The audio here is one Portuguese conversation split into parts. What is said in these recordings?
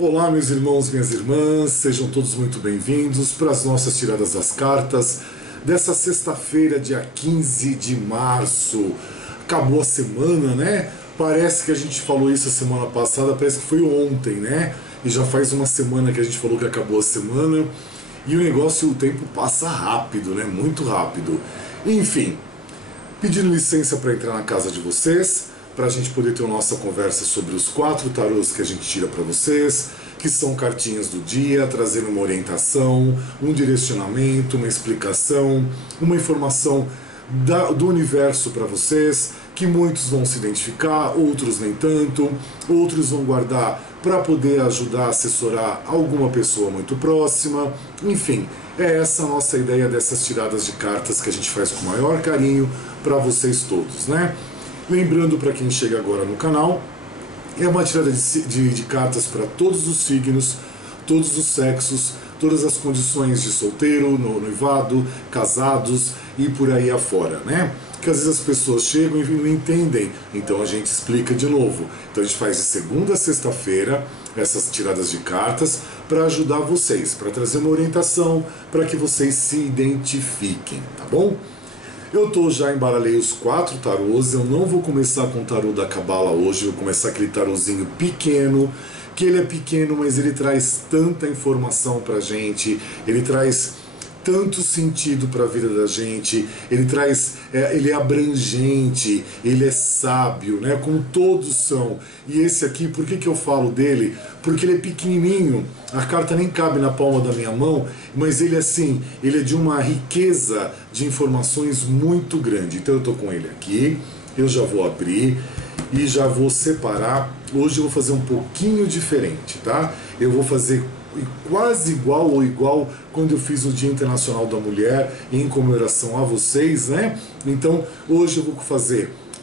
Olá, meus irmãos, minhas irmãs, sejam todos muito bem-vindos para as nossas tiradas das cartas dessa sexta-feira, dia 15 de março. Acabou a semana, né? Parece que a gente falou isso a semana passada, parece que foi ontem, né? E já faz uma semana que a gente falou que acabou a semana e o negócio, o tempo passa rápido, né? Muito rápido. Enfim, pedindo licença para entrar na casa de vocês, para a gente poder ter a nossa conversa sobre os 4 tarôs que a gente tira para vocês, que são cartinhas do dia, trazendo uma orientação, um direcionamento, uma explicação, uma informação do universo para vocês, que muitos vão se identificar, outros nem tanto, outros vão guardar para poder ajudar a assessorar alguma pessoa muito próxima. Enfim, é essa a nossa ideia dessas tiradas de cartas que a gente faz com o maior carinho para vocês todos, né? Lembrando para quem chega agora no canal, é uma tirada de cartas para todos os signos, todos os sexos, todas as condições de solteiro, noivado, casados e por aí afora, né? Que às vezes as pessoas chegam e não entendem, então a gente explica de novo. Então a gente faz de segunda a sexta-feira essas tiradas de cartas para ajudar vocês, para trazer uma orientação, para que vocês se identifiquem, tá bom? Eu já embaralhei os 4 tarôs, eu não vou começar com o tarô da Cabala hoje, vou começar aquele tarozinho pequeno, que ele é pequeno, mas ele traz tanta informação pra gente, ele traz tanto sentido para a vida da gente, ele é abrangente, ele é sábio, né? Como todos são. E esse aqui, por que eu falo dele? Porque ele é pequenininho, a carta nem cabe na palma da minha mão, mas ele é de uma riqueza de informações muito grande. Então eu tô com ele aqui, eu já vou abrir e já vou separar. Hoje eu vou fazer um pouquinho diferente, tá? Eu vou fazer quase igual ou igual quando eu fiz o Dia Internacional da Mulher em comemoração a vocês, né? Então hoje eu vou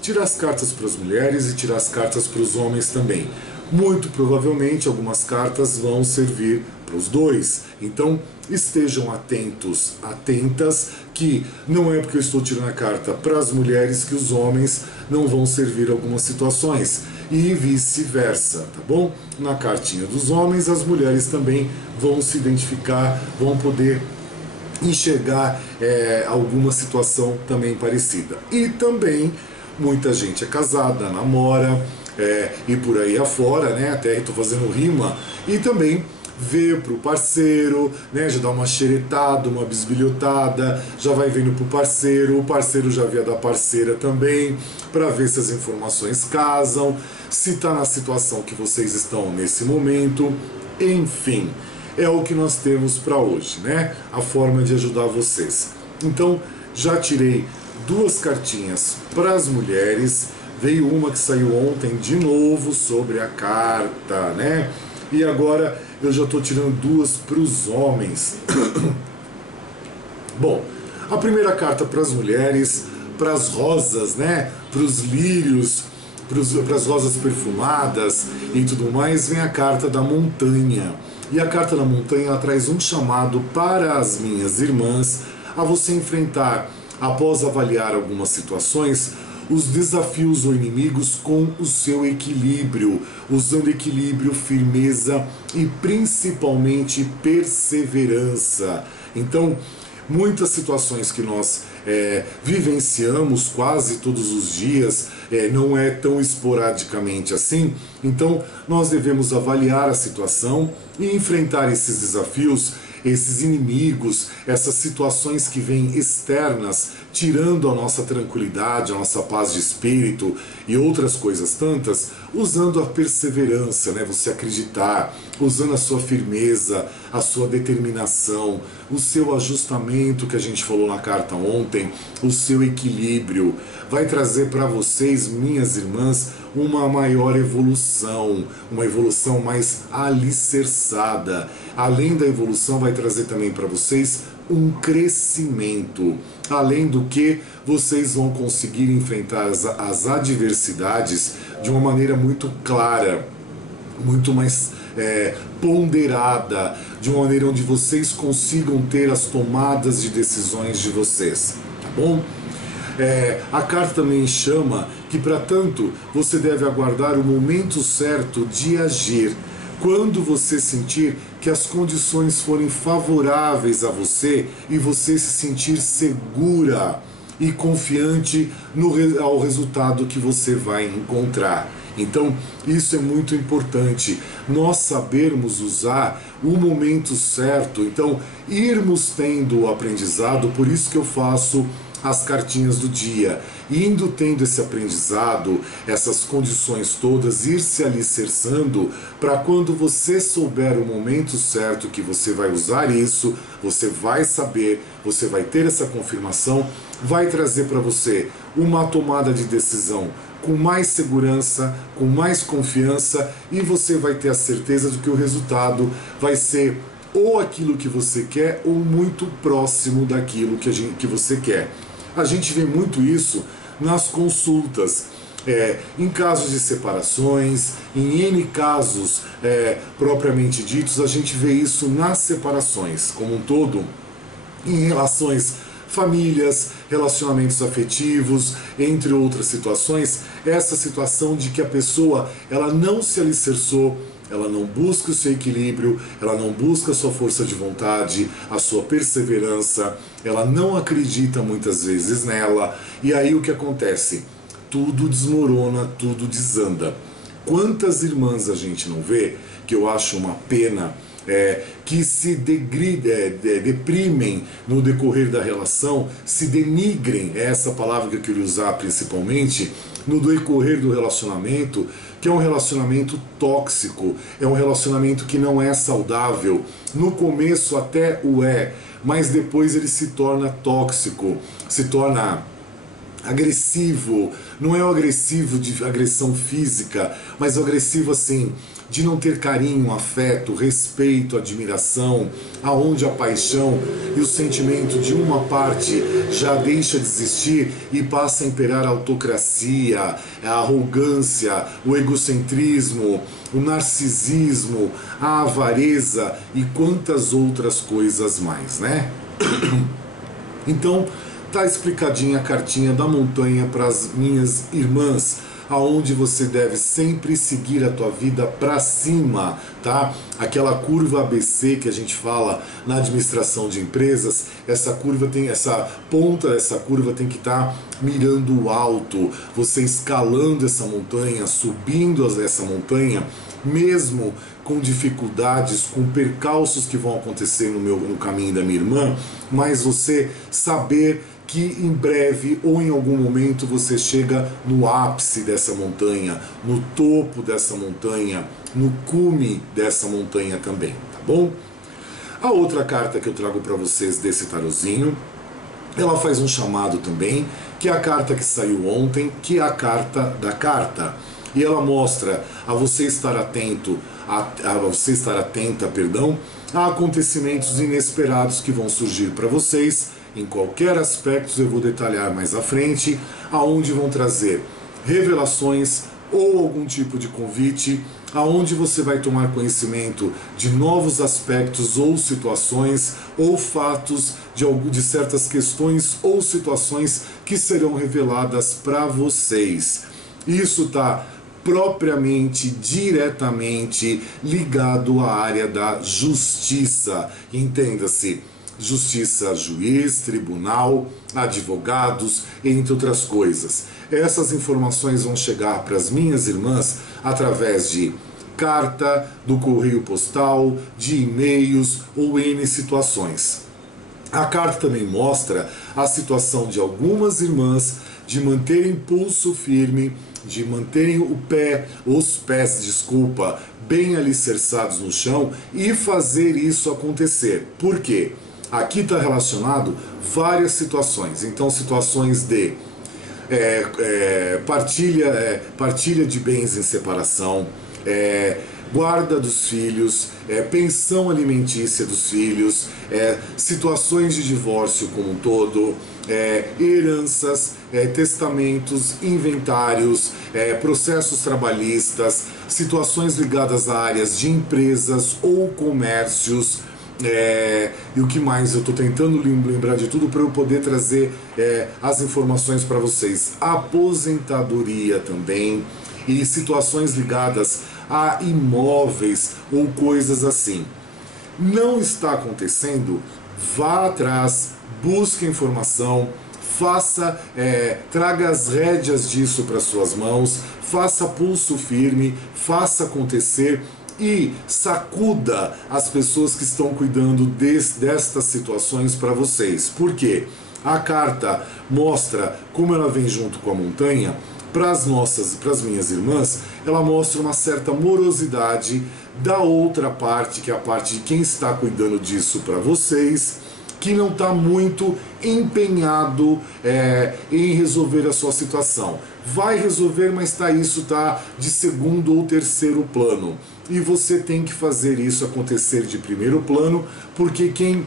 tirar as cartas para as mulheres e tirar as cartas para os homens também. Muito provavelmente algumas cartas vão servir para os dois. Então estejam atentos, atentas, que não é porque eu estou tirando a carta para as mulheres que os homens não vão servir algumas situações. E vice-versa, tá bom? Na cartinha dos homens, as mulheres também vão se identificar, vão poder enxergar alguma situação também parecida. E também, muita gente é casada, namora, e por aí afora, né? Até estou fazendo rima, e também vê pro parceiro, né? Já dá uma xeretada, uma bisbilhotada, já vai vendo pro parceiro, o parceiro já vê a da parceira também, para ver se as informações casam, se tá na situação que vocês estão nesse momento, enfim, é o que nós temos para hoje, né? A forma de ajudar vocês. Então, já tirei 2 cartinhas para as mulheres, veio uma que saiu ontem de novo sobre a carta, né? E agora eu já estou tirando 2 para os homens. Bom, a primeira carta para as mulheres, para as rosas, né? Para os lírios, para as rosas perfumadas e tudo mais, vem a carta da montanha. E a carta da montanha ela traz um chamado para as minhas irmãs a você enfrentar, após avaliar algumas situações, os desafios ou inimigos com o seu equilíbrio, usando equilíbrio, firmeza e principalmente perseverança. Então, muitas situações que nós vivenciamos quase todos os dias, não é tão esporadicamente assim, então nós devemos avaliar a situação e enfrentar esses desafios, esses inimigos, essas situações que vêm externas, tirando a nossa tranquilidade, a nossa paz de espírito e outras coisas tantas, usando a perseverança, né? Você acreditar, usando a sua firmeza, a sua determinação, o seu ajustamento que a gente falou na carta ontem, o seu equilíbrio, vai trazer para vocês, minhas irmãs, uma maior evolução, uma evolução mais alicerçada. Além da evolução, vai trazer também para vocês um crescimento, além do que vocês vão conseguir enfrentar as adversidades de uma maneira muito clara, muito mais ponderada, de uma maneira onde vocês consigam ter as tomadas de decisões de vocês, tá bom? A carta também chama que, para tanto, você deve aguardar o momento certo de agir. quando você sentir que as condições forem favoráveis a você e você se sentir segura e confiante ao resultado que você vai encontrar. Então, isso é muito importante, nós sabermos usar o momento certo, então, irmos tendo o aprendizado, por isso que eu faço as cartinhas do dia, indo tendo esse aprendizado, essas condições todas, ir se alicerçando, para quando você souber o momento certo que você vai usar isso, você vai saber, você vai ter essa confirmação, vai trazer para você uma tomada de decisão com mais segurança, com mais confiança, e você vai ter a certeza de que o resultado vai ser ou aquilo que você quer ou muito próximo daquilo que você quer. A gente vê muito isso nas consultas, em casos de separações, em N casos propriamente ditos, a gente vê isso nas separações como um todo, em relações famílias, relacionamentos afetivos, entre outras situações, essa situação de que a pessoa ela não se alicerçou, ela não busca o seu equilíbrio, ela não busca a sua força de vontade, a sua perseverança, ela não acredita muitas vezes nela, e aí o que acontece? Tudo desmorona, tudo desanda. Quantas irmãs a gente não vê, que eu acho uma pena, que se deprimem no decorrer da relação, se denigrem, é essa palavra que eu queria usar principalmente, no decorrer do relacionamento, que é um relacionamento tóxico, é um relacionamento que não é saudável. No começo até o mas depois ele se torna tóxico, se torna agressivo. Não é o agressivo de agressão física, mas o agressivo assim, de não ter carinho, afeto, respeito, admiração, aonde a paixão e o sentimento de uma parte já deixa de existir e passa a imperar a autocracia, a arrogância, o egocentrismo, o narcisismo, a avareza e quantas outras coisas mais, né? Então, tá explicadinha a cartinha da montanha para as minhas irmãs, aonde você deve sempre seguir a tua vida para cima, tá? Aquela curva ABC que a gente fala na administração de empresas, essa ponta dessa curva tem que estar mirando o alto, você escalando essa montanha, subindo essa montanha, mesmo com dificuldades, com percalços que vão acontecer no caminho da minha irmã, mas você saber que em breve ou em algum momento você chega no ápice dessa montanha, no topo dessa montanha, no cume dessa montanha também, tá bom? A outra carta que eu trago para vocês desse tarozinho, ela faz um chamado também, que é a carta que saiu ontem, que é a carta da carta. E ela mostra a você estar atento, a acontecimentos inesperados que vão surgir para vocês, em qualquer aspecto, eu vou detalhar mais à frente, aonde vão trazer revelações ou algum tipo de convite, aonde você vai tomar conhecimento de novos aspectos ou situações ou fatos de certas questões ou situações que serão reveladas para vocês. Isso está propriamente, diretamente ligado à área da justiça, entenda-se. Justiça, juiz, tribunal, advogados, entre outras coisas. Essas informações vão chegar para as minhas irmãs através de carta, do correio postal, de e-mails ou N situações. A carta também mostra a situação de algumas irmãs de manterem pulso firme, de manterem os pés, bem alicerçados no chão e fazer isso acontecer. Por quê? Aqui está relacionado várias situações, então situações de partilha de bens em separação, guarda dos filhos, pensão alimentícia dos filhos, situações de divórcio como um todo, heranças, testamentos, inventários, processos trabalhistas, situações ligadas a áreas de empresas ou comércios. E o que mais? Eu estou tentando lembrar de tudo para eu poder trazer as informações para vocês. Aposentadoria também, e situações ligadas a imóveis ou coisas assim. Não está acontecendo? Vá atrás, busque informação, traga as rédeas disso para suas mãos, faça pulso firme, faça acontecer e sacuda as pessoas que estão cuidando destas situações para vocês. Por quê? A carta mostra, como ela vem junto com a montanha, para as minhas irmãs, ela mostra uma certa morosidade da outra parte, que é a parte de quem está cuidando disso para vocês, que não está muito empenhado em resolver a sua situação. Vai resolver, mas isso está de segundo ou terceiro plano. E você tem que fazer isso acontecer de primeiro plano, porque quem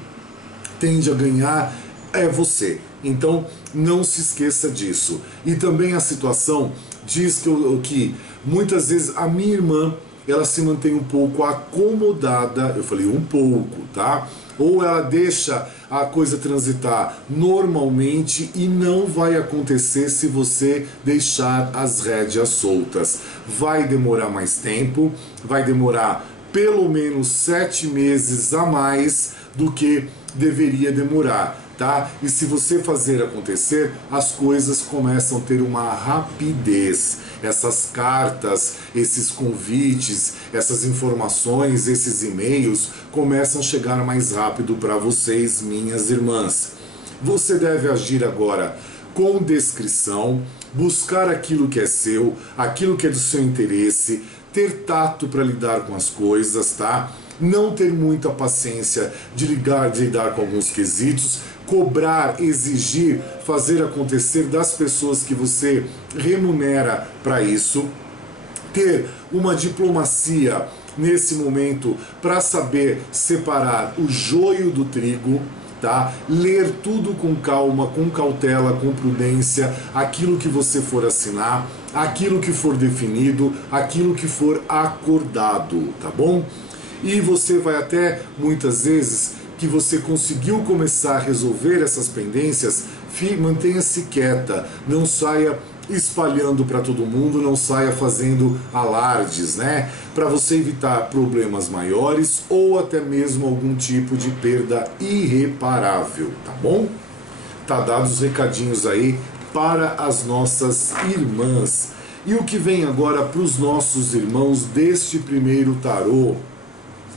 tende a ganhar é você. Então não se esqueça disso. E também a situação diz que muitas vezes a minha irmã, ela se mantém um pouco acomodada, eu falei um pouco, tá? Ou ela deixa a coisa transitar normalmente e não vai acontecer se você deixar as rédeas soltas. Vai demorar mais tempo, vai demorar pelo menos 7 meses a mais do que deveria demorar. Tá? E se você fazer acontecer, as coisas começam a ter uma rapidez. Essas cartas, esses convites, essas informações, esses e-mails começam a chegar mais rápido para vocês, minhas irmãs. Você deve agir agora com discrição, buscar aquilo que é seu, aquilo que é do seu interesse, ter tato para lidar com as coisas, tá? Não ter muita paciência de lidar com alguns quesitos, cobrar, exigir, fazer acontecer das pessoas que você remunera para isso, ter uma diplomacia nesse momento para saber separar o joio do trigo, tá? Ler tudo com calma, com cautela, com prudência, aquilo que você for assinar, aquilo que for definido, aquilo que for acordado, tá bom? E você vai até, muitas vezes, que você conseguiu começar a resolver essas pendências, mantenha-se quieta, não saia espalhando para todo mundo, não saia fazendo alardes, né? Para você evitar problemas maiores ou até mesmo algum tipo de perda irreparável, tá bom? Tá dados os recadinhos aí para as nossas irmãs. E o que vem agora para os nossos irmãos deste primeiro tarô?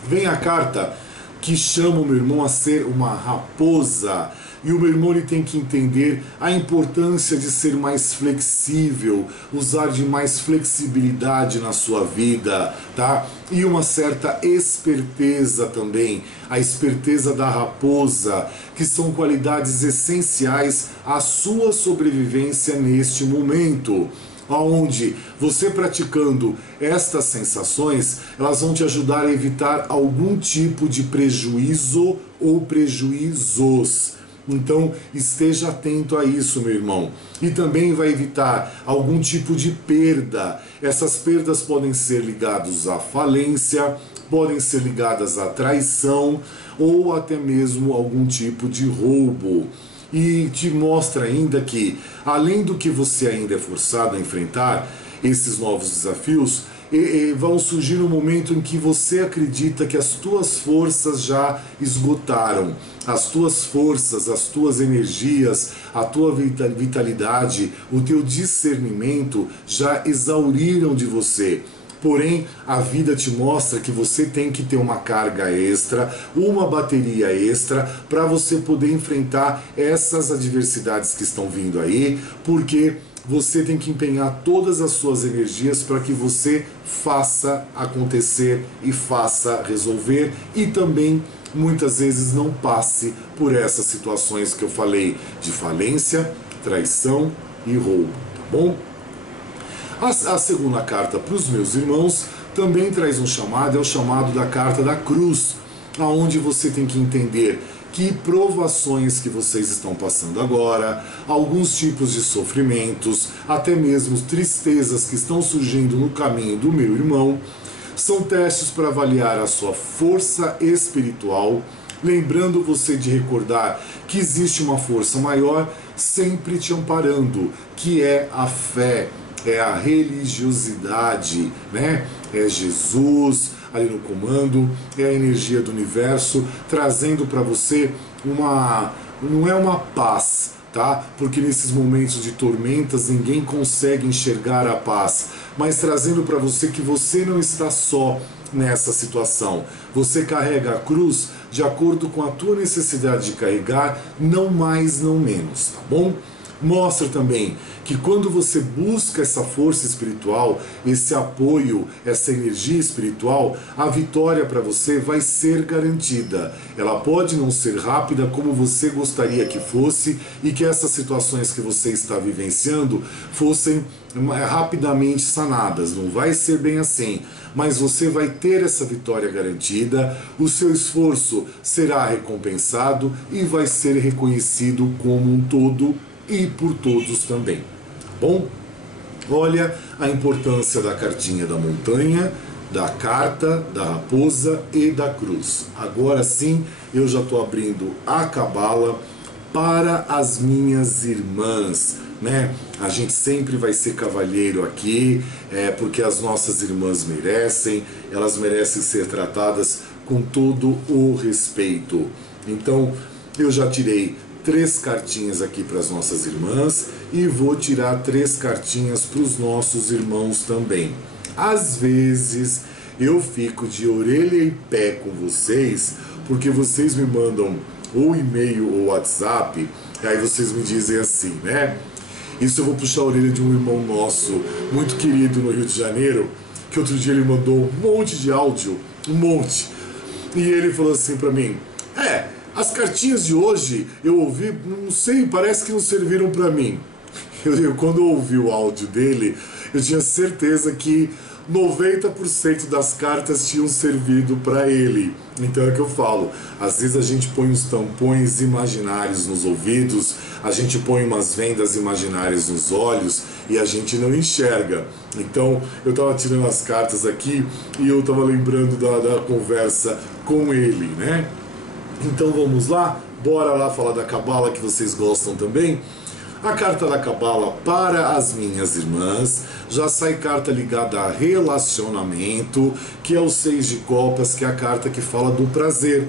Vem a carta que chama o meu irmão a ser uma raposa. E o meu irmão ele tem que entender a importância de ser mais flexível, usar de mais flexibilidade na sua vida, tá? E uma certa esperteza também, a esperteza da raposa, que são qualidades essenciais à sua sobrevivência neste momento. Onde você praticando estas sensações, elas vão te ajudar a evitar algum tipo de prejuízo ou prejuízos. Então esteja atento a isso, meu irmão. E também vai evitar algum tipo de perda. Essas perdas podem ser ligadas à falência, podem ser ligadas à traição ou até mesmo algum tipo de roubo. E te mostra ainda que, além do que você ainda é forçado a enfrentar, esses novos desafios vão surgir no momento em que você acredita que as tuas forças já esgotaram. As tuas forças, as tuas energias, a tua vitalidade, o teu discernimento já exauriram de você. Porém, a vida te mostra que você tem que ter uma carga extra, uma bateria extra, para você poder enfrentar essas adversidades que estão vindo aí, porque você tem que empenhar todas as suas energias para que você faça acontecer e faça resolver e também muitas vezes não passe por essas situações que eu falei de falência, traição e roubo, tá bom? A segunda carta para os meus irmãos também traz um chamado, é o chamado da carta da cruz, aonde você tem que entender que provações que vocês estão passando agora, alguns tipos de sofrimentos, até mesmo tristezas que estão surgindo no caminho do meu irmão, são testes para avaliar a sua força espiritual, lembrando você de recordar que existe uma força maior sempre te amparando, que é a fé, é a religiosidade, né? é Jesus ali no comando, é a energia do universo trazendo para você não é uma paz, tá? Porque nesses momentos de tormentas ninguém consegue enxergar a paz, mas trazendo para você que você não está só nessa situação. Você carrega a cruz de acordo com a tua necessidade de carregar, não mais, não menos, tá bom? Mostra também que quando você busca essa força espiritual, esse apoio, essa energia espiritual, a vitória para você vai ser garantida. Ela pode não ser rápida como você gostaria que fosse e que essas situações que você está vivenciando fossem rapidamente sanadas. Não vai ser bem assim, mas você vai ter essa vitória garantida, o seu esforço será recompensado e vai ser reconhecido como um todo e por todos também, tá bom? Olha a importância da cartinha da montanha, da carta, da raposa e da cruz. Agora sim, eu já estou abrindo a cabala para as minhas irmãs, né? A gente sempre vai ser cavalheiro aqui, porque as nossas irmãs merecem, elas merecem ser tratadas com todo o respeito. Então, eu já tirei 3 cartinhas aqui para as nossas irmãs e vou tirar 3 cartinhas para os nossos irmãos também. Às vezes eu fico de orelha e pé com vocês, porque vocês me mandam ou e-mail ou WhatsApp, e aí vocês me dizem assim, né? Isso eu vou puxar a orelha de um irmão nosso, muito querido no Rio de Janeiro, que outro dia ele mandou um monte de áudio, um monte. E ele falou assim para mim, as cartinhas de hoje eu ouvi, não sei, parece que não serviram para mim. Quando eu ouvi o áudio dele, eu tinha certeza que 90% das cartas tinham servido para ele. Então é o que eu falo, às vezes a gente põe uns tampões imaginários nos ouvidos, a gente põe umas vendas imaginárias nos olhos e a gente não enxerga. Então eu estava tirando as cartas aqui e eu estava lembrando da conversa com ele, né? Então vamos lá, bora lá falar da cabala que vocês gostam também. A carta da cabala para as minhas irmãs, já sai carta ligada a relacionamento, que é o 6 de copas, que é a carta que fala do prazer.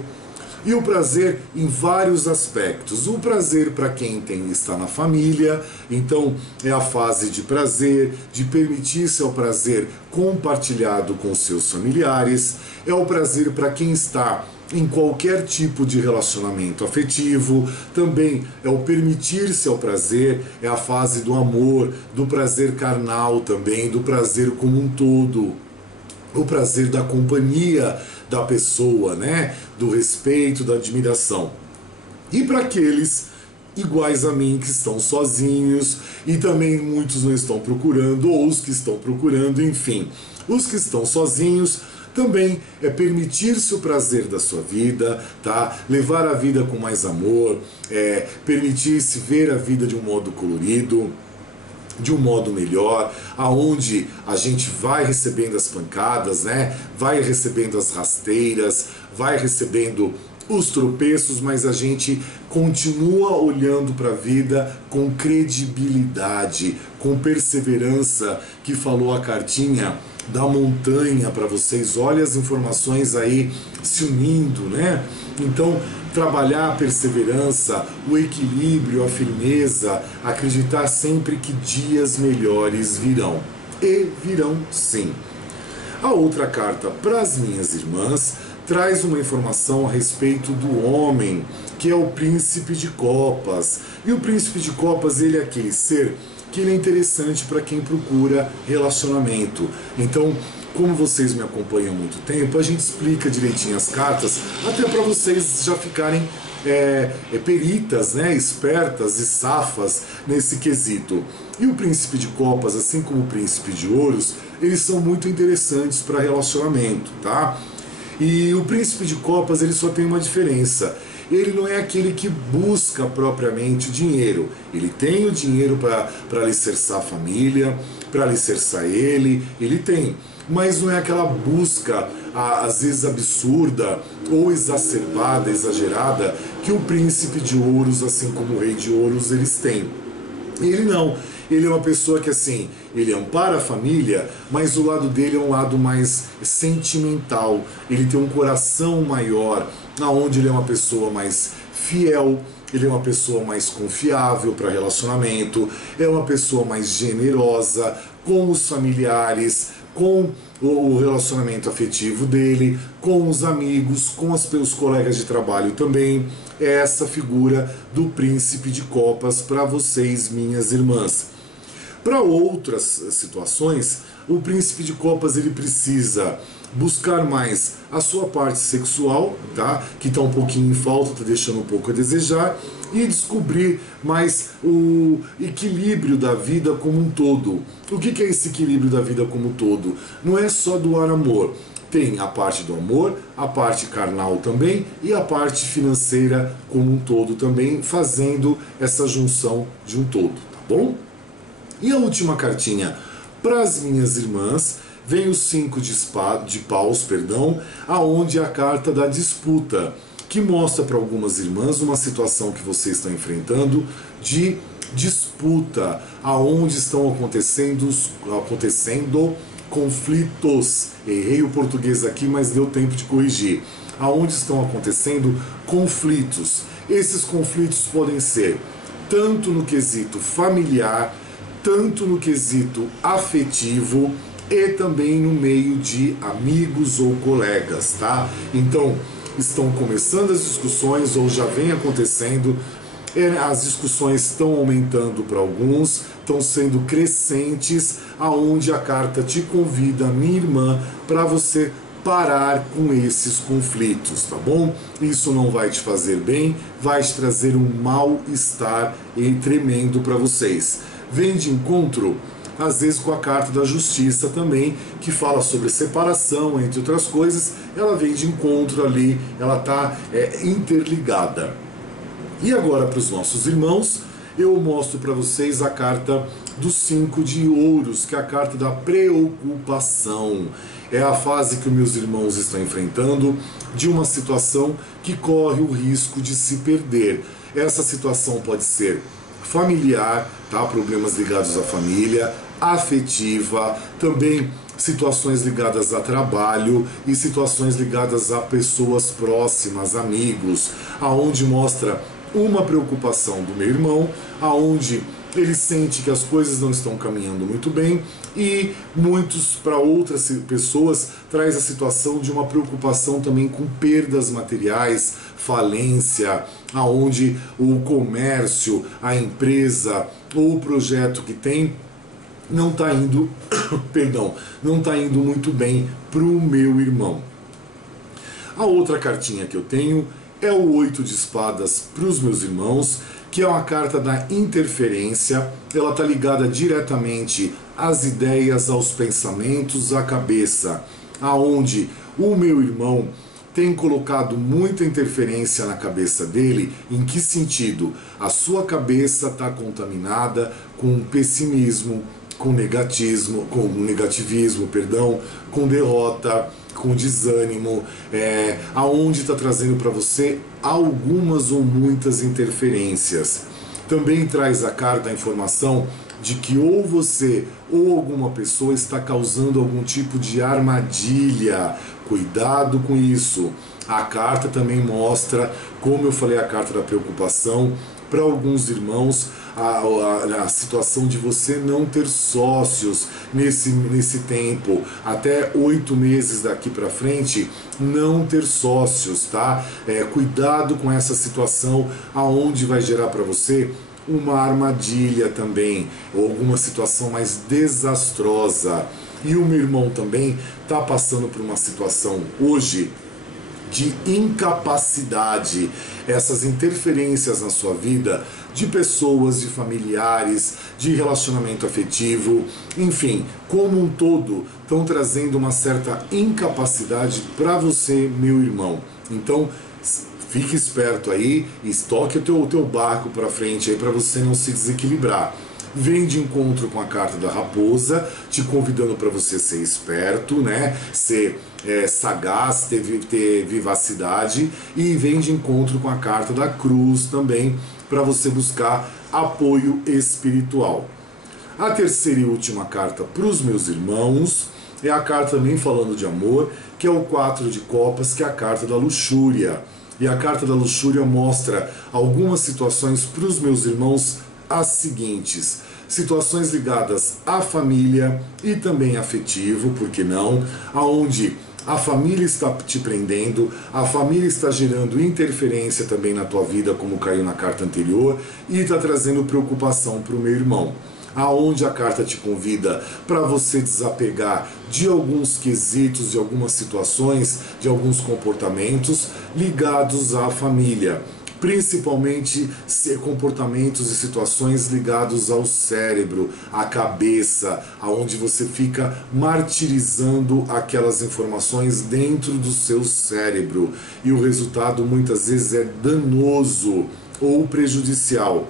E o prazer em vários aspectos. O prazer para quem está na família, então é a fase de prazer, de permitir-se ao prazer compartilhado com seus familiares. É o prazer para quem está em qualquer tipo de relacionamento afetivo, também é o permitir-se ao prazer, é a fase do amor, do prazer carnal também, do prazer como um todo, o prazer da companhia da pessoa, né? Do respeito, da admiração. E para aqueles iguais a mim que estão sozinhos e também muitos não estão procurando, ou os que estão procurando, enfim, os que estão sozinhos, também é permitir-se o prazer da sua vida, tá? Levar a vida com mais amor, permitir-se ver a vida de um modo colorido, de um modo melhor, aonde a gente vai recebendo as pancadas, né? Vai recebendo as rasteiras, vai recebendo os tropeços, mas a gente continua olhando para a vida com credibilidade, com perseverança, que falou a cartinha da montanha para vocês. Olha as informações aí se unindo, né? Então, trabalhar a perseverança, o equilíbrio, a firmeza, acreditar sempre que dias melhores virão. E virão sim. A outra carta para as minhas irmãs traz uma informação a respeito do homem, que é o príncipe de copas. E o príncipe de copas, ele é aquele ser que ele é interessante para quem procura relacionamento. Então, como vocês me acompanham há muito tempo, a gente explica direitinho as cartas, até para vocês já ficarem peritas, né, espertas e safas nesse quesito. E o príncipe de copas, assim como o príncipe de ouros, eles são muito interessantes para relacionamento, tá? E o príncipe de copas, ele só tem uma diferença. Ele não é aquele que busca propriamente o dinheiro. Ele tem o dinheiro para alicerçar a família, para alicerçar ele tem. Mas não é aquela busca, às vezes absurda ou exacerbada, exagerada, que o príncipe de ouros, assim como o rei de ouros, eles têm. Ele não. Ele é uma pessoa que, assim, ele ampara a família, mas o lado dele é um lado mais sentimental. Ele tem um coração maior, aonde ele é uma pessoa mais fiel, ele é uma pessoa mais confiável para relacionamento, é uma pessoa mais generosa com os familiares, com o relacionamento afetivo dele, com os amigos, com os colegas de trabalho também. É essa figura do príncipe de copas para vocês, minhas irmãs. Para outras situações, o príncipe de copas ele precisa buscar mais a sua parte sexual, tá? Que está um pouquinho em falta, está deixando um pouco a desejar, e descobrir mais o equilíbrio da vida como um todo. O que é esse equilíbrio da vida como um todo? Não é só doar amor. Tem a parte do amor, a parte carnal também e a parte financeira como um todo também, fazendo essa junção de um todo, tá bom? E a última cartinha para as minhas irmãs vem o 5 de paus, aonde é a carta da disputa, que mostra para algumas irmãs uma situação que vocês estão enfrentando de disputa, aonde estão acontecendo conflitos. Errei o português aqui, mas deu tempo de corrigir. Aonde estão acontecendo conflitos. Esses conflitos podem ser tanto no quesito familiar, tanto no quesito afetivo e também no meio de amigos ou colegas, tá? Então, estão começando as discussões ou já vem acontecendo, as discussões estão aumentando para alguns, estão sendo crescentes, aonde a carta te convida, minha irmã, para você parar com esses conflitos, tá bom? Isso não vai te fazer bem, vai te trazer um mal-estar tremendo para vocês. Vem de encontro, às vezes, com a carta da justiça também, que fala sobre separação, entre outras coisas. Ela vem de encontro ali, ela está interligada. E agora, para os nossos irmãos, eu mostro para vocês a carta do 5 de ouros, que é a carta da preocupação. É a fase que os meus irmãos estão enfrentando de uma situação que corre o risco de se perder. Essa situação pode ser familiar, tá? Problemas ligados à família, afetiva, também situações ligadas a trabalho e situações ligadas a pessoas próximas, amigos, aonde mostra uma preocupação do meu irmão, aonde ele sente que as coisas não estão caminhando muito bem, e muitos, para outras pessoas, traz a situação de uma preocupação também com perdas materiais, falência, aonde o comércio, a empresa ou o projeto que tem não está indo, não está indo muito bem para o meu irmão. A outra cartinha que eu tenho é o 8 de espadas para os meus irmãos, que é uma carta da interferência. Ela está ligada diretamente às ideias, aos pensamentos, à cabeça, aonde o meu irmão tem colocado muita interferência na cabeça dele. Em que sentido? A sua cabeça está contaminada com pessimismo, com negativismo, com derrota, com desânimo, aonde está trazendo para você algumas ou muitas interferências. Também traz a carta a informação de que ou você ou alguma pessoa está causando algum tipo de armadilha. Cuidado com isso. A carta também mostra, como eu falei, a carta da preocupação, para alguns irmãos, a situação de você não ter sócios nesse tempo, até 8 meses daqui para frente, não ter sócios, tá? Cuidado com essa situação, aonde vai gerar para você uma armadilha também, ou alguma situação mais desastrosa. E o meu irmão também está passando por uma situação hoje de incapacidade, essas interferências na sua vida, de pessoas, de familiares, de relacionamento afetivo, enfim, como um todo, estão trazendo uma certa incapacidade para você, meu irmão. Então, fique esperto aí, estoque o teu barco para frente aí para você não se desequilibrar. Vem de encontro com a carta da raposa, te convidando para você ser esperto, né? Ser sagaz, ter vivacidade, e vem de encontro com a carta da cruz também, para você buscar apoio espiritual. A terceira e última carta para os meus irmãos é a carta também falando de amor, que é o 4 de copas, que é a carta da luxúria. E a carta da luxúria mostra algumas situações para os meus irmãos as seguintes: situações ligadas à família e também afetivo, por que não? Aonde a família está te prendendo, a família está gerando interferência também na tua vida, como caiu na carta anterior, e está trazendo preocupação para o meu irmão. Aonde a carta te convida para você desapegar de alguns quesitos, de algumas situações, de alguns comportamentos ligados à família. Principalmente comportamentos e situações ligados ao cérebro, à cabeça, aonde você fica martirizando aquelas informações dentro do seu cérebro. E o resultado muitas vezes é danoso ou prejudicial.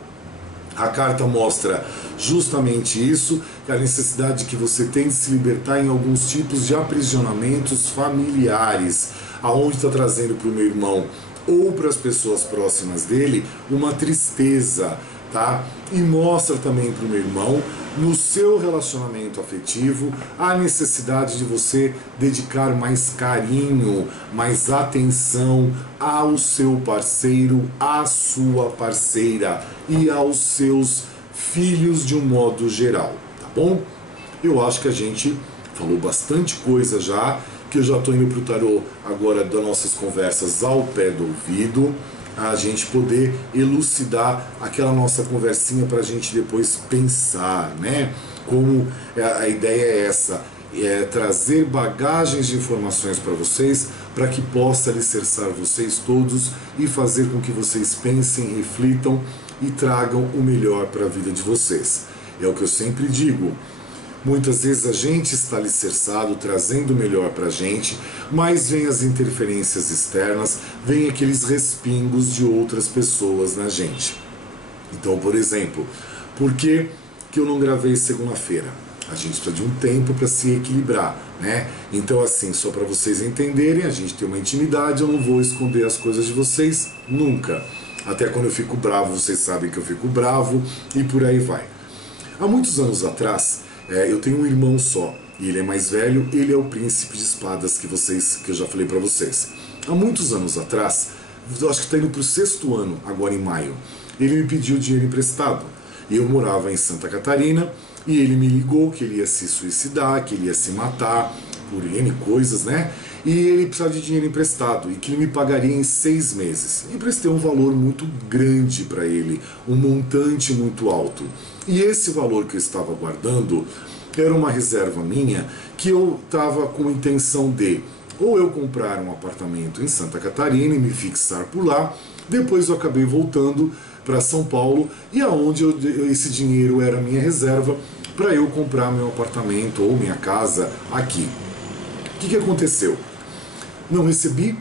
A carta mostra justamente isso, a necessidade que você tem de se libertar em alguns tipos de aprisionamentos familiares, aonde está trazendo para o meu irmão ou para as pessoas próximas dele uma tristeza, tá? E mostra também para o meu irmão, no seu relacionamento afetivo, a necessidade de você dedicar mais carinho, mais atenção ao seu parceiro, à sua parceira e aos seus filhos de um modo geral, tá bom? Eu acho que a gente falou bastante coisa já, que eu já estou indo para o tarô agora das nossas conversas ao pé do ouvido, a gente poder elucidar aquela nossa conversinha para a gente depois pensar, né? Como a ideia é essa, é trazer bagagens de informações para vocês, para que possa alicerçar vocês todos e fazer com que vocês pensem, reflitam e tragam o melhor para a vida de vocês. É o que eu sempre digo. Muitas vezes a gente está alicerçado, trazendo o melhor para a gente, mas vem as interferências externas, vem aqueles respingos de outras pessoas na gente. Então, por exemplo, por que eu não gravei segunda-feira? A gente precisa de um tempo para se equilibrar, né? Então, assim, só para vocês entenderem, a gente tem uma intimidade, eu não vou esconder as coisas de vocês nunca. Até quando eu fico bravo, vocês sabem que eu fico bravo, e por aí vai. Há muitos anos atrás, eu tenho um irmão só, e ele é mais velho, ele é o príncipe de espadas que eu já falei para vocês. Há muitos anos atrás, eu acho que está indo para o 6º ano, agora em maio, ele me pediu dinheiro emprestado. E eu morava em Santa Catarina, e ele me ligou que ele ia se suicidar, que ele ia se matar, por N coisas, né? E ele precisava de dinheiro emprestado, e que ele me pagaria em 6 meses. Emprestei um valor muito grande para ele, um montante muito alto. E esse valor que eu estava guardando era uma reserva minha que eu estava com a intenção de ou eu comprar um apartamento em Santa Catarina e me fixar por lá, depois eu acabei voltando para São Paulo e aonde esse dinheiro era minha reserva para eu comprar meu apartamento ou minha casa aqui. O que aconteceu? Não recebi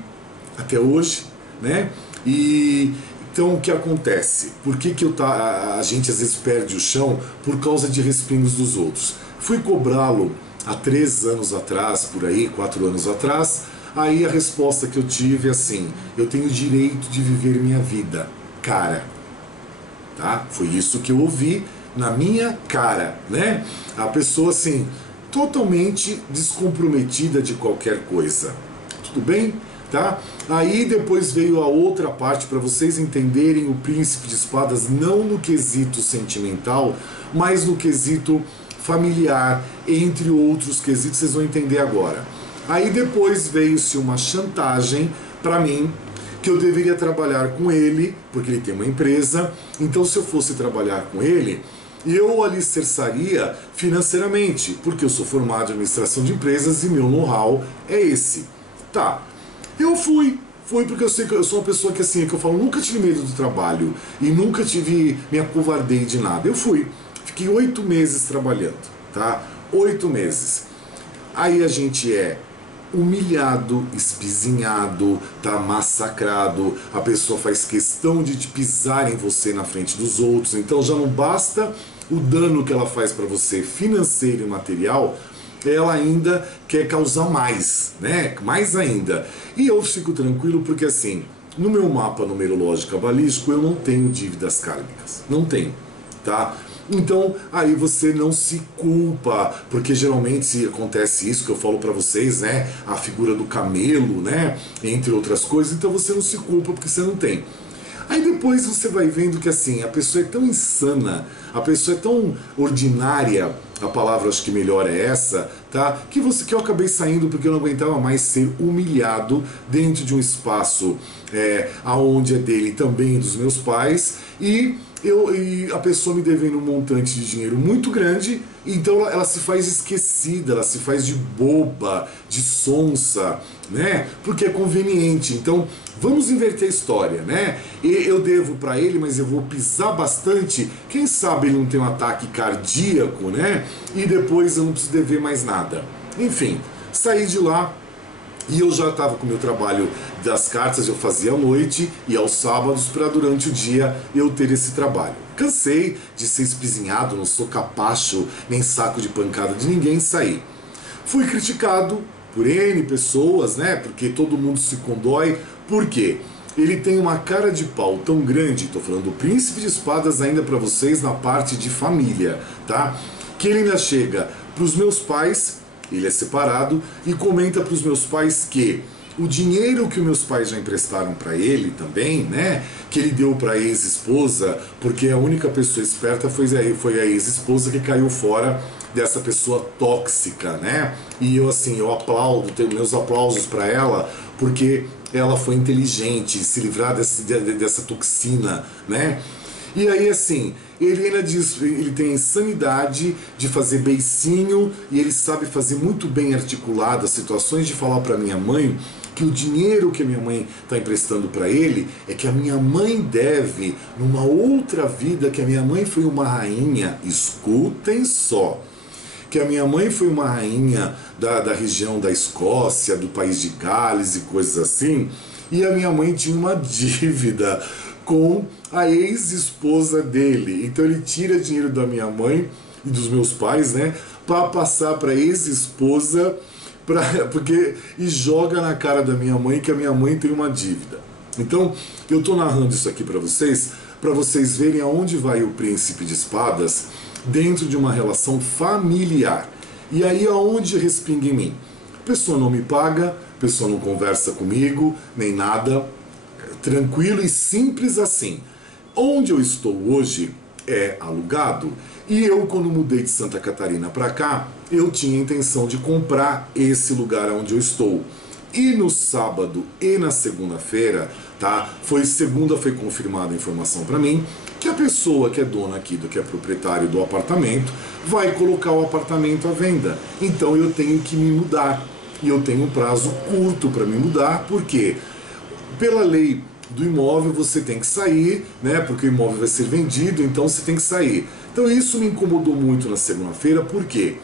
até hoje, né? E então o que acontece? Por que a gente às vezes perde o chão por causa de respingos dos outros? Fui cobrá-lo há 3 anos atrás, por aí, 4 anos atrás, aí a resposta que eu tive é assim: eu tenho o direito de viver minha vida, cara. Tá? Foi isso que eu ouvi na minha cara, né? A pessoa assim, totalmente descomprometida de qualquer coisa. Tudo bem? Tá? Aí depois veio a outra parte para vocês entenderem o príncipe de espadas não no quesito sentimental, mas no quesito familiar, entre outros quesitos, vocês vão entender agora. Aí depois veio-se uma chantagem para mim, que eu deveria trabalhar com ele, porque ele tem uma empresa, então se eu fosse trabalhar com ele, eu o alicerçaria financeiramente, porque eu sou formado em administração de empresas e meu know-how é esse. Tá, eu fui porque eu sei que eu sou uma pessoa que assim, que eu falo, nunca tive medo do trabalho e nunca me acovardei de nada. Eu fui, fiquei 8 meses trabalhando, tá? 8 meses. Aí a gente é humilhado, espizinhado, tá massacrado, a pessoa faz questão de pisar em você na frente dos outros, então já não basta o dano que ela faz para você financeiro e material, ela ainda quer causar mais, né? Mais ainda. E eu fico tranquilo porque assim, no meu mapa numerológico cabalístico eu não tenho dívidas kármicas, não tenho, tá? Então aí você não se culpa, porque geralmente acontece isso que eu falo pra vocês, né? A figura do camelo, né? Entre outras coisas, então você não se culpa porque você não tem. Aí depois você vai vendo que assim, a pessoa é tão insana, a pessoa é tão ordinária, a palavra acho que melhor é essa, tá? Que eu acabei saindo porque eu não aguentava mais ser humilhado dentro de um espaço aonde é dele também dos meus pais e a pessoa me devendo um montante de dinheiro muito grande, então ela se faz esquecida, ela se faz de boba, de sonsa, né? Porque é conveniente. Então vamos inverter a história, né? Eu devo para ele, mas eu vou pisar bastante. Quem sabe ele não tem um ataque cardíaco, né? E depois eu não preciso dever mais nada. Enfim, saí de lá. E eu já estava com o meu trabalho das cartas, eu fazia à noite e aos sábados para durante o dia eu ter esse trabalho. Cansei de ser espizinhado, não sou capacho nem saco de pancada de ninguém, saí. Fui criticado por N pessoas, né? Porque todo mundo se condói. Por quê? Ele tem uma cara de pau tão grande, tô falando do príncipe de espadas ainda para vocês na parte de família, tá? Que ele ainda chega pros meus pais. Ele é separado e comenta para os meus pais que o dinheiro que os meus pais já emprestaram para ele também, né, que ele deu para a ex-esposa, porque a única pessoa esperta foi a ex-esposa que caiu fora dessa pessoa tóxica, né? E eu assim, eu aplaudo, tenho meus aplausos para ela, porque ela foi inteligente, se livrar dessa toxina, né? E aí assim, ele ainda diz, ele tem a insanidade de fazer beicinho e ele sabe fazer muito bem articulado as situações de falar para minha mãe que o dinheiro que a minha mãe está emprestando para ele é que a minha mãe deve numa outra vida, que a minha mãe foi uma rainha, escutem só, que a minha mãe foi uma rainha da região da Escócia, do país de Gales e coisas assim, e a minha mãe tinha uma dívida com a ex-esposa dele. Então ele tira dinheiro da minha mãe e dos meus pais, né, para passar para ex-esposa, e joga na cara da minha mãe que a minha mãe tem uma dívida. Então eu estou narrando isso aqui para vocês verem aonde vai o príncipe de espadas dentro de uma relação familiar. E aí aonde respinga em mim? A pessoa não me paga, a pessoa não conversa comigo, nem nada. Tranquilo e simples assim. Onde eu estou hoje é alugado e eu, quando mudei de Santa Catarina para cá, eu tinha a intenção de comprar esse lugar onde eu estou. E no sábado e na segunda-feira, tá? Segunda foi confirmada a informação para mim que a pessoa que é dona aqui, que é proprietário do apartamento, vai colocar o apartamento à venda. Então eu tenho que me mudar. E eu tenho um prazo curto para me mudar, porque pela lei do imóvel você tem que sair, né? Porque o imóvel vai ser vendido, então você tem que sair. Então isso me incomodou muito na segunda-feira, por quê?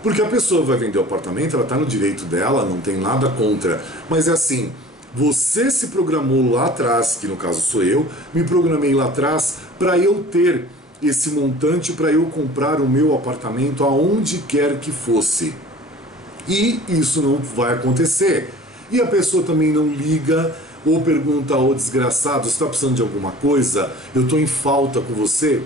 Porque a pessoa vai vender o apartamento, ela está no direito dela, não tem nada contra, mas é assim, você se programou lá atrás, que no caso sou eu, me programei lá atrás para eu ter esse montante, para eu comprar o meu apartamento aonde quer que fosse. E isso não vai acontecer. E a pessoa também não liga ou pergunta ao desgraçado, você está precisando de alguma coisa? Eu estou em falta com você?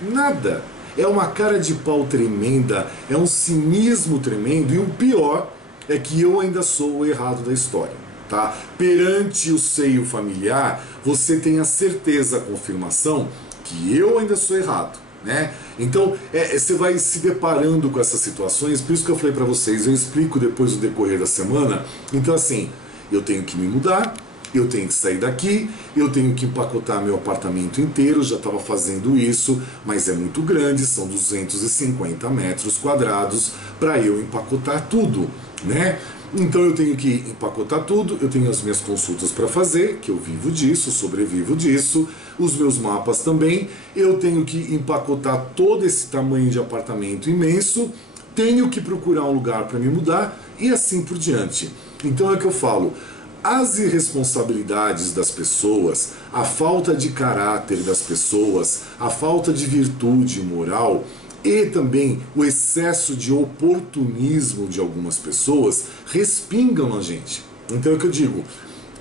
Nada. É uma cara de pau tremenda, é um cinismo tremendo, e o pior é que eu ainda sou o errado da história, tá? Perante o seio familiar, você tem a certeza, a confirmação, que eu ainda sou errado, né? Então, você vai se deparando com essas situações, por isso que eu falei para vocês, eu explico depois no decorrer da semana. Então assim, eu tenho que me mudar, eu tenho que sair daqui, eu tenho que empacotar meu apartamento inteiro, já estava fazendo isso, mas é muito grande, são 250 metros quadrados para eu empacotar tudo, né? Então eu tenho que empacotar tudo, eu tenho as minhas consultas para fazer, que eu vivo disso, sobrevivo disso, os meus mapas também, eu tenho que empacotar todo esse tamanho de apartamento imenso, tenho que procurar um lugar para me mudar e assim por diante. Então é o que eu falo, as irresponsabilidades das pessoas, a falta de caráter das pessoas, a falta de virtude moral e também o excesso de oportunismo de algumas pessoas respingam na gente. Então é o que eu digo,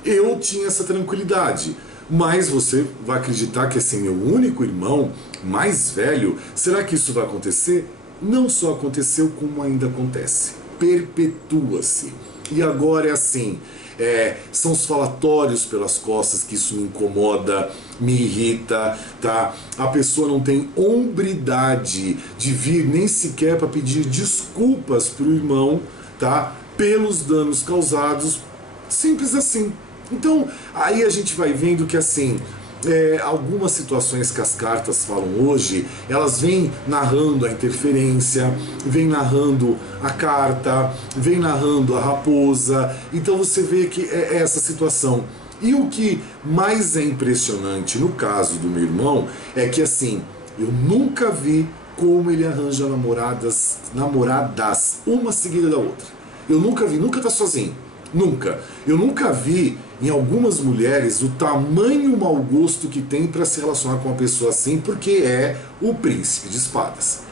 eu tinha essa tranquilidade. Mas você vai acreditar que assim, meu único irmão mais velho, será que isso vai acontecer? Não só aconteceu, como ainda acontece. Perpetua-se. E agora é assim, são os falatórios pelas costas que isso me incomoda, me irrita, tá? A pessoa não tem hombridade de vir nem sequer para pedir desculpas para o irmão, tá? Pelos danos causados, simples assim. Então, aí a gente vai vendo que assim, algumas situações que as cartas falam hoje, elas vêm narrando a interferência, vêm narrando a carta, vêm narrando a raposa. Então você vê que é essa situação. E o que mais é impressionante no caso do meu irmão é que assim, eu nunca vi como ele arranja namoradas, uma seguida da outra. Eu nunca vi, nunca tá sozinho. Nunca. Eu nunca vi em algumas mulheres o tamanho mau gosto que tem para se relacionar com uma pessoa assim, porque é o príncipe de espadas.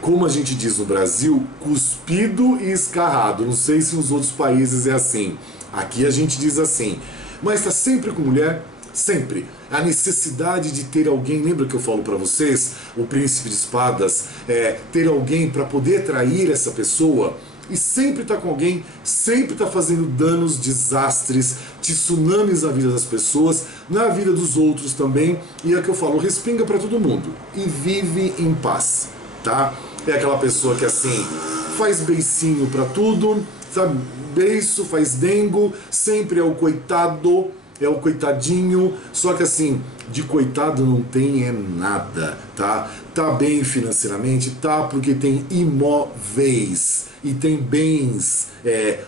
Como a gente diz no Brasil, cuspido e escarrado. Não sei se nos outros países é assim. Aqui a gente diz assim. Mas está sempre com mulher, sempre. A necessidade de ter alguém, lembra que eu falo para vocês, o príncipe de espadas, ter alguém para poder trair essa pessoa. E sempre está com alguém, sempre está fazendo danos, desastres, tsunamis na vida das pessoas, na vida dos outros também. E é o que eu falo, respinga para todo mundo e vive em paz, tá? É aquela pessoa que assim, faz beicinho para tudo, sabe? Beiço, faz dengo, sempre é o coitado, é o coitadinho, só que assim, de coitado não tem nada, tá? Tá bem financeiramente, tá, porque tem imóveis e tem bens,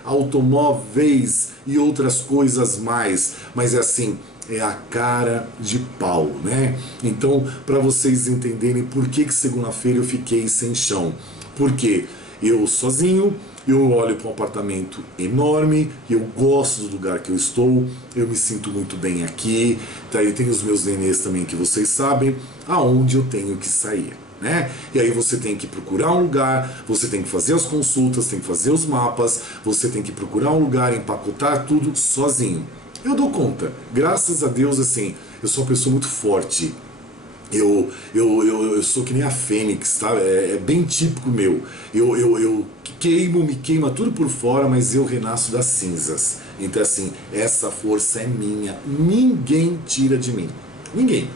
automóveis e outras coisas mais, mas é assim, é a cara de pau, né? Então, para vocês entenderem por que segunda-feira eu fiquei sem chão, porque eu sozinho, eu olho para um apartamento enorme, eu gosto do lugar que eu estou, eu me sinto muito bem aqui, tá? Eu tenho os meus nenês também que vocês sabem, aonde eu tenho que sair, né? E aí você tem que procurar um lugar, você tem que fazer as consultas, tem que fazer os mapas, você tem que procurar um lugar, empacotar tudo sozinho. Eu dou conta, graças a Deus, assim, eu sou uma pessoa muito forte. Eu sou que nem a fênix, tá? É bem típico meu. Eu me queima tudo por fora, mas eu renasço das cinzas. Então assim, essa força é minha. Ninguém tira de mim. Ninguém.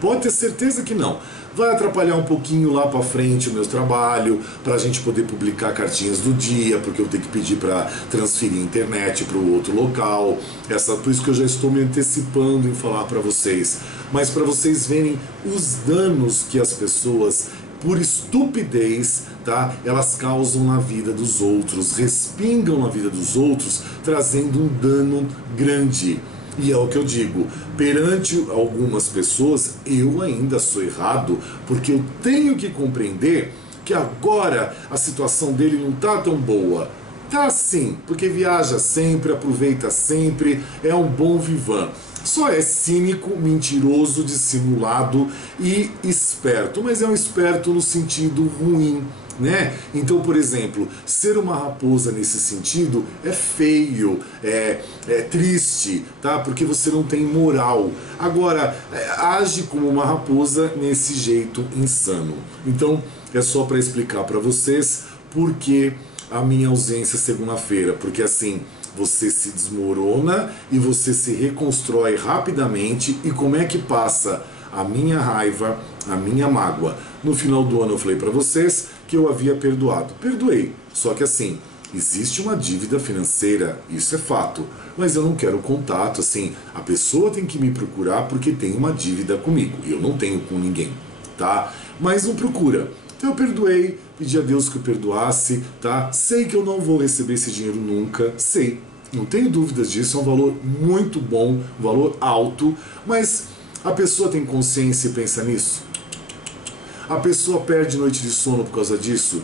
Pode ter certeza que não. Vai atrapalhar um pouquinho lá para frente o meu trabalho, para a gente poder publicar cartinhas do dia, porque eu tenho que pedir para transferir a internet para o outro local. Por isso que eu já estou me antecipando em falar para vocês. Mas para vocês verem os danos que as pessoas, por estupidez, tá, elas causam na vida dos outros, respingam na vida dos outros, trazendo um dano grande. E é o que eu digo, perante algumas pessoas eu ainda sou errado, porque eu tenho que compreender que agora a situação dele não tá tão boa. Tá sim, porque viaja sempre, aproveita sempre, é um bom vivan. Só é cínico, mentiroso, dissimulado e esperto, mas é um esperto no sentido ruim, né? Então, por exemplo, ser uma raposa nesse sentido é feio, é triste, tá? Porque você não tem moral. Agora, age como uma raposa nesse jeito insano. Então, é só para explicar para vocês por que a minha ausência segunda-feira, porque assim, você se desmorona e você se reconstrói rapidamente. E como é que passa a minha raiva, a minha mágoa? No final do ano eu falei para vocês que eu havia perdoado. Perdoei, só que assim, existe uma dívida financeira, isso é fato, mas eu não quero contato, assim, a pessoa tem que me procurar porque tem uma dívida comigo, e eu não tenho com ninguém, tá? Mas não procura. Então eu perdoei, pedi a Deus que eu perdoasse, tá? Sei que eu não vou receber esse dinheiro nunca, sei, não tenho dúvidas disso, é um valor muito bom, um valor alto, mas a pessoa tem consciência e pensa nisso? A pessoa perde noite de sono por causa disso?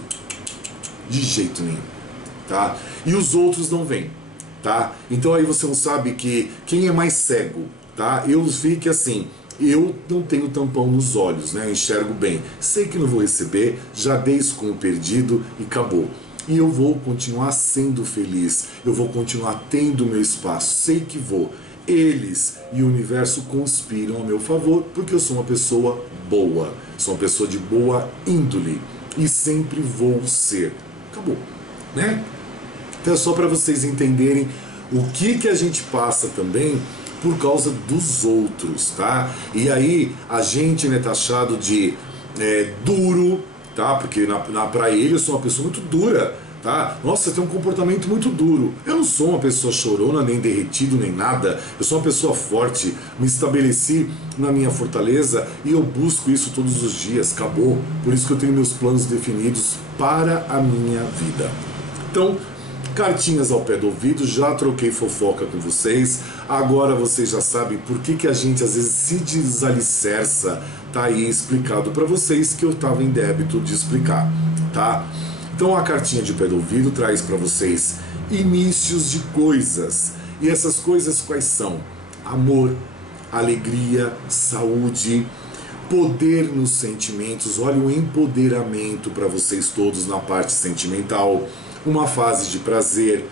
De jeito nenhum, tá? E os outros não vêm, tá? Então aí você não sabe que quem é mais cego, tá? Eu vi que assim, eu não tenho tampão nos olhos, né? Eu enxergo bem. Sei que não vou receber, já dei isso como perdido e acabou. E eu vou continuar sendo feliz, eu vou continuar tendo meu espaço, sei que vou. eles e o universo conspiram a meu favor, porque eu sou uma pessoa boa, sou uma pessoa de boa índole e sempre vou ser. Acabou, né? Então é só para vocês entenderem o que a gente passa também por causa dos outros, tá? E aí a gente é taxado de duro, tá? Porque pra ele eu sou uma pessoa muito dura, tá? Nossa, você tem um comportamento muito duro. Eu não sou uma pessoa chorona, nem derretido, nem nada. Eu sou uma pessoa forte, me estabeleci na minha fortaleza e eu busco isso todos os dias, acabou. Por isso que eu tenho meus planos definidos para a minha vida. Então, cartinhas ao pé do ouvido, já troquei fofoca com vocês, agora vocês já sabem por que a gente às vezes se desalicerça, tá aí explicado para vocês que eu estava em débito de explicar, tá? Então a cartinha de pé do ouvido traz para vocês inícios de coisas, e essas coisas quais são? Amor, alegria, saúde, poder nos sentimentos, olha o empoderamento para vocês todos na parte sentimental, uma fase de prazer,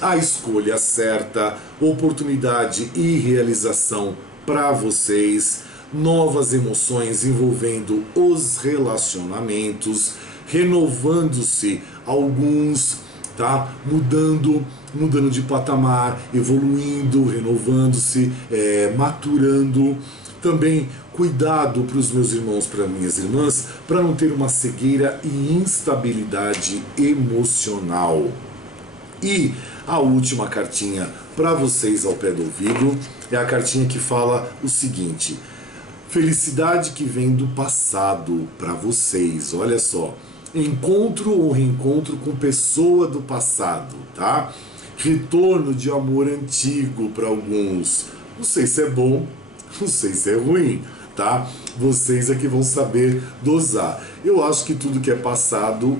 a escolha certa, oportunidade e realização para vocês, novas emoções envolvendo os relacionamentos, renovando-se alguns, tá? Mudando de patamar, evoluindo, renovando-se, maturando. Também cuidado para os meus irmãos, para minhas irmãs, para não ter uma cegueira e instabilidade emocional. E a última cartinha para vocês ao pé do ouvido é a cartinha que fala o seguinte: felicidade que vem do passado para vocês. Olha só, encontro ou reencontro com pessoa do passado, tá? Retorno de amor antigo para alguns. Não sei se é bom, não sei se é ruim, tá? Vocês é que vão saber dosar. Eu acho que tudo que é passado,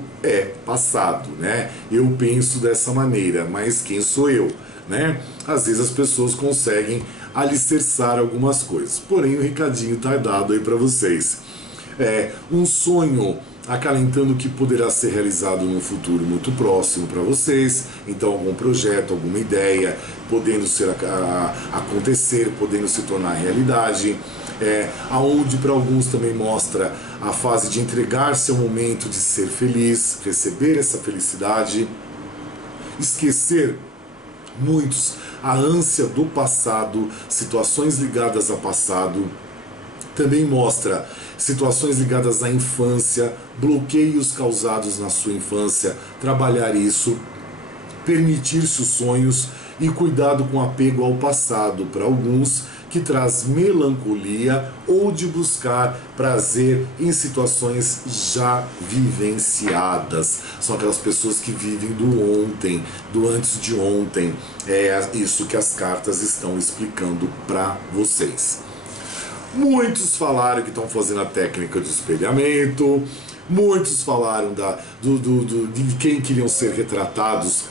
né? Eu penso dessa maneira, mas quem sou eu, né? Às vezes as pessoas conseguem alicerçar algumas coisas. Porém, o recadinho tá dado aí para vocês. Um sonho acalentando que poderá ser realizado no futuro muito próximo para vocês. Então, algum projeto, alguma ideia podendo acontecer, podendo se tornar realidade. Aonde para alguns também mostra a fase de entregar-se ao momento de ser feliz, receber essa felicidade, esquecer muitos a ânsia do passado, situações ligadas ao passado. Também mostra situações ligadas à infância, bloqueios causados na sua infância, trabalhar isso, permitir-se os sonhos e cuidado com apego ao passado para alguns, que traz melancolia ou de buscar prazer em situações já vivenciadas. São aquelas pessoas que vivem do ontem, do antes de ontem. É isso que as cartas estão explicando para vocês. Muitos falaram que estão fazendo a técnica de espelhamento, muitos falaram de quem queriam ser retratados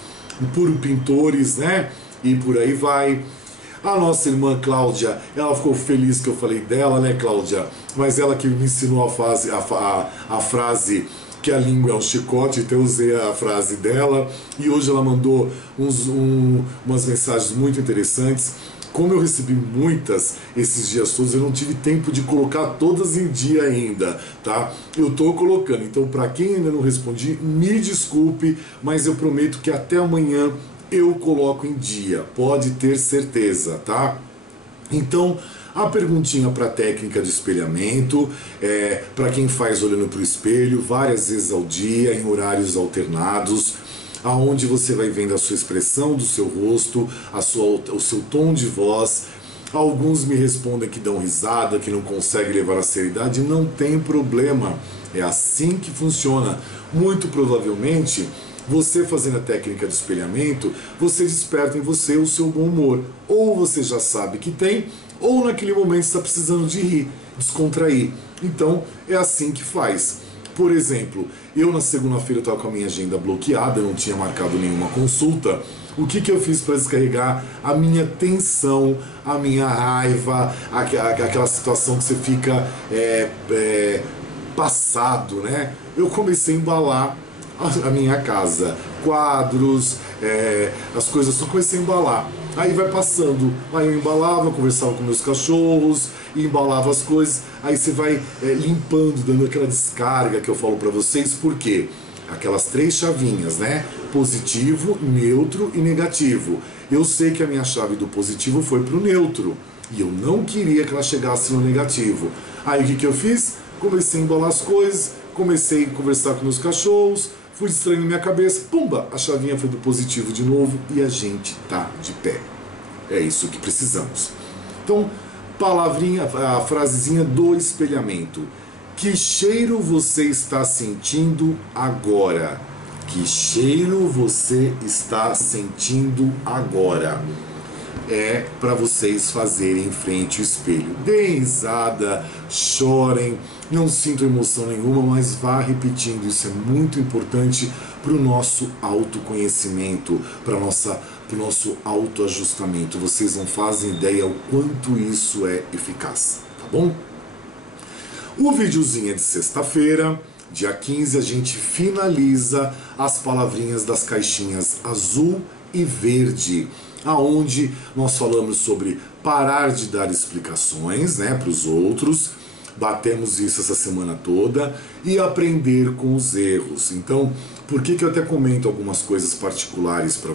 por pintores, né? E por aí vai. A nossa irmã Cláudia, ela ficou feliz que eu falei dela, né, Cláudia? Mas ela que me ensinou a frase que a língua é um chicote, então eu usei a frase dela. E hoje ela mandou umas mensagens muito interessantes. Como eu recebi muitas esses dias todos, eu não tive tempo de colocar todas em dia ainda, tá? Eu tô colocando, então para quem ainda não respondi, me desculpe, mas eu prometo que até amanhã eu coloco em dia, pode ter certeza, tá? Então, a perguntinha para a técnica de espelhamento, para quem faz olhando para o espelho, várias vezes ao dia, em horários alternados, aonde você vai vendo a sua expressão do seu rosto, o seu tom de voz. Alguns me respondem que dão risada, que não conseguem levar a seriedade. Não tem problema, é assim que funciona. Muito provavelmente, você fazendo a técnica de espelhamento, você desperta em você o seu bom humor. Ou você já sabe que tem, ou naquele momento está precisando de rir, descontrair. Então, é assim que faz. Por exemplo, eu na segunda-feira estava com a minha agenda bloqueada, eu não tinha marcado nenhuma consulta. O que eu fiz para descarregar a minha tensão, a minha raiva, aquela situação que você fica passado, né? Eu comecei a embalar a minha casa, quadros, as coisas, eu comecei a embalar. Aí vai passando, aí eu embalava, conversava com meus cachorros, embalava as coisas, aí você vai limpando, dando aquela descarga que eu falo pra vocês, por quê? Aquelas 3 chavinhas, né? Positivo, neutro e negativo. Eu sei que a minha chave do positivo foi pro neutro, e eu não queria que ela chegasse no negativo. Aí o que eu fiz? Comecei a embalar as coisas, comecei a conversar com meus cachorros, fui distraindo minha cabeça, pumba, a chavinha foi do positivo de novo e a gente tá de pé. É isso que precisamos. Então, palavrinha, a frasezinha do espelhamento. Que cheiro você está sentindo agora? Que cheiro você está sentindo agora? É para vocês fazerem em frente ao espelho. Deem risada, chorem, não sintam emoção nenhuma, mas vá repetindo. Isso é muito importante para o nosso autoconhecimento, para o nosso autoajustamento. Vocês não fazem ideia o quanto isso é eficaz, tá bom? O videozinho é de sexta-feira, dia 15, a gente finaliza as palavrinhas das caixinhas azul e verde, aonde nós falamos sobre parar de dar explicações, né, para os outros, batemos isso essa semana toda, e aprender com os erros. Então, por que eu até comento algumas coisas particulares para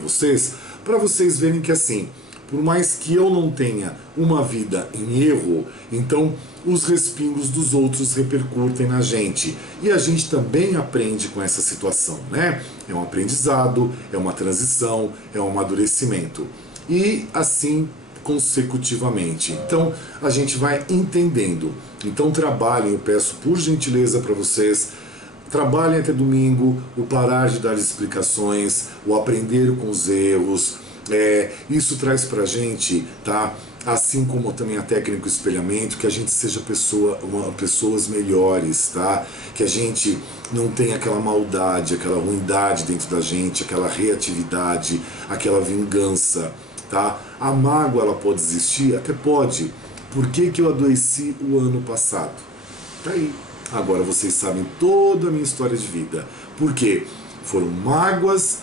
vocês verem que assim, por mais que eu não tenha uma vida em erro, então os respingos dos outros repercutem na gente. E a gente também aprende com essa situação, né? É um aprendizado, é uma transição, é um amadurecimento. E assim consecutivamente. Então a gente vai entendendo. Então trabalhem, eu peço por gentileza para vocês, trabalhem até domingo, o parar de dar explicações, o aprender com os erros. Isso traz pra gente, tá? Assim como também a técnica do espelhamento, que a gente seja pessoas melhores, tá? Que a gente não tenha aquela maldade, aquela ruindade dentro da gente, aquela reatividade, aquela vingança, tá? A mágoa, ela pode existir? Até pode. Por que eu adoeci o ano passado? Tá aí. Agora vocês sabem toda a minha história de vida. Por quê? Foram mágoas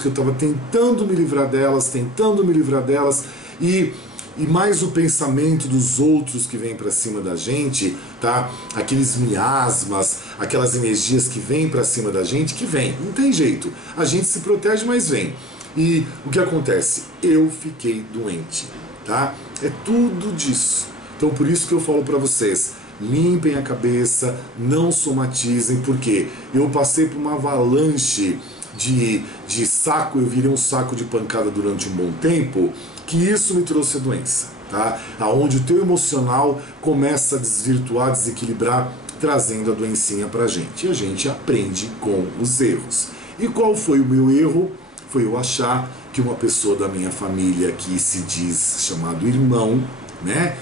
que eu estava tentando me livrar delas, e mais o pensamento dos outros que vem para cima da gente, tá? Aqueles miasmas, aquelas energias que vêm para cima da gente, que vem, não tem jeito. A gente se protege, mas vem. E o que acontece? Eu fiquei doente, tá? É tudo disso. Então por isso que eu falo para vocês, limpem a cabeça, não somatizem, porque eu passei por uma avalanche de saco, eu virei um saco de pancada durante um bom tempo, que isso me trouxe a doença, tá? Aonde o teu emocional começa a desvirtuar, desequilibrar, trazendo a doencinha pra gente. E a gente aprende com os erros. E qual foi o meu erro? Foi eu achar que uma pessoa da minha família, que se diz chamado irmão, né?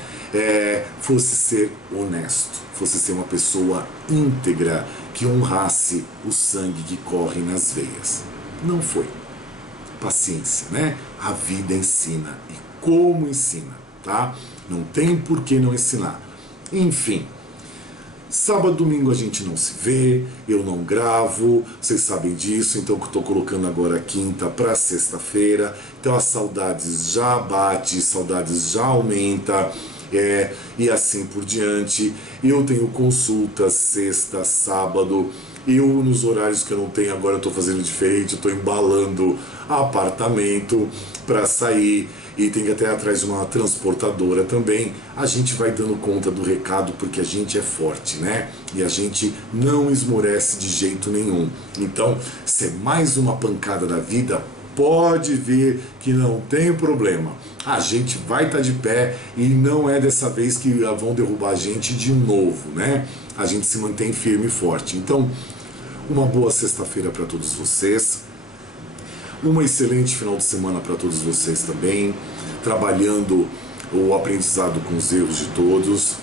Fosse ser honesto, fosse ser uma pessoa íntegra, que honrasse o sangue que corre nas veias. Não foi. Paciência, né? A vida ensina. E como ensina, tá? Não tem por que não ensinar. Enfim, sábado, domingo a gente não se vê, eu não gravo, vocês sabem disso, então que eu estou colocando agora a quinta para sexta-feira, então as saudades já bate, saudades já aumenta, e assim por diante. Eu tenho consultas sexta, sábado, eu nos horários que eu não tenho agora eu estou fazendo diferente, eu estou embalando apartamento para sair, e tem que até atrás de uma transportadora também. A gente vai dando conta do recado porque a gente é forte, né? E a gente não esmorece de jeito nenhum. Então, se é mais uma pancada da vida, pode ver que não tem problema. A gente vai estar de pé e não é dessa vez que vão derrubar a gente de novo, né? A gente se mantém firme e forte. Então, uma boa sexta-feira para todos vocês. Um excelente final de semana para todos vocês também, trabalhando o aprendizado com os erros de todos.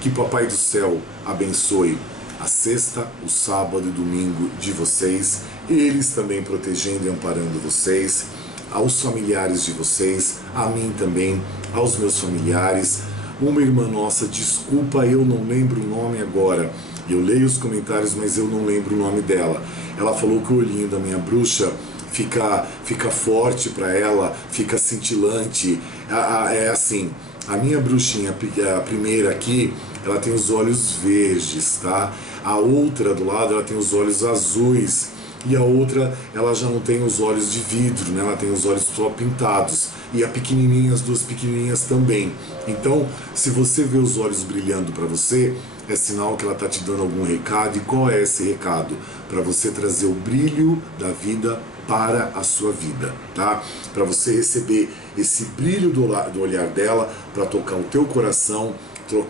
Que Papai do Céu abençoe a sexta, o sábado e domingo de vocês, eles também protegendo e amparando vocês, aos familiares de vocês, a mim também, aos meus familiares. Uma irmã nossa, desculpa, eu não lembro o nome agora, eu leio os comentários, mas eu não lembro o nome dela. Ela falou que o olhinho da minha bruxa fica forte para ela, fica cintilante. É assim, a minha bruxinha, a primeira aqui, ela tem os olhos verdes, tá? A outra do lado, ela tem os olhos azuis. E a outra, ela já não tem os olhos de vidro, né? Ela tem os olhos só pintados. E a pequenininha, as duas pequenininhas também. Então, se você vê os olhos brilhando para você, é sinal que ela está te dando algum recado. E qual é esse recado? Para você trazer o brilho da vida para a sua vida, tá? Para você receber esse brilho do olhar dela, para tocar o teu coração,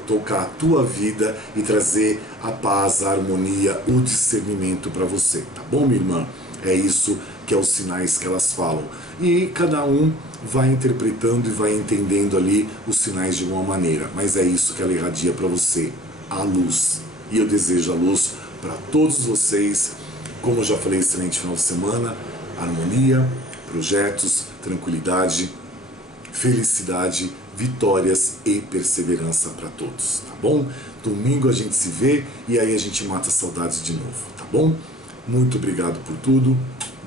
tocar a tua vida e trazer a paz, a harmonia, o discernimento para você, tá bom, minha irmã? É isso que é os sinais que elas falam. E cada um vai interpretando e vai entendendo ali os sinais de uma maneira, mas é isso que ela irradia para você, a luz. E eu desejo a luz para todos vocês. Como eu já falei, excelente final de semana, harmonia, projetos, tranquilidade, felicidade, vitórias e perseverança para todos, tá bom? Domingo a gente se vê e aí a gente mata saudades de novo, tá bom? Muito obrigado por tudo,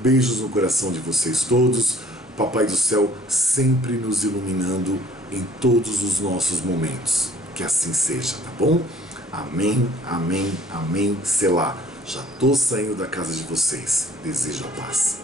beijos no coração de vocês todos, Papai do Céu sempre nos iluminando em todos os nossos momentos, que assim seja, tá bom? Amém, amém, amém, selá. Já tô saindo da casa de vocês, desejo a paz.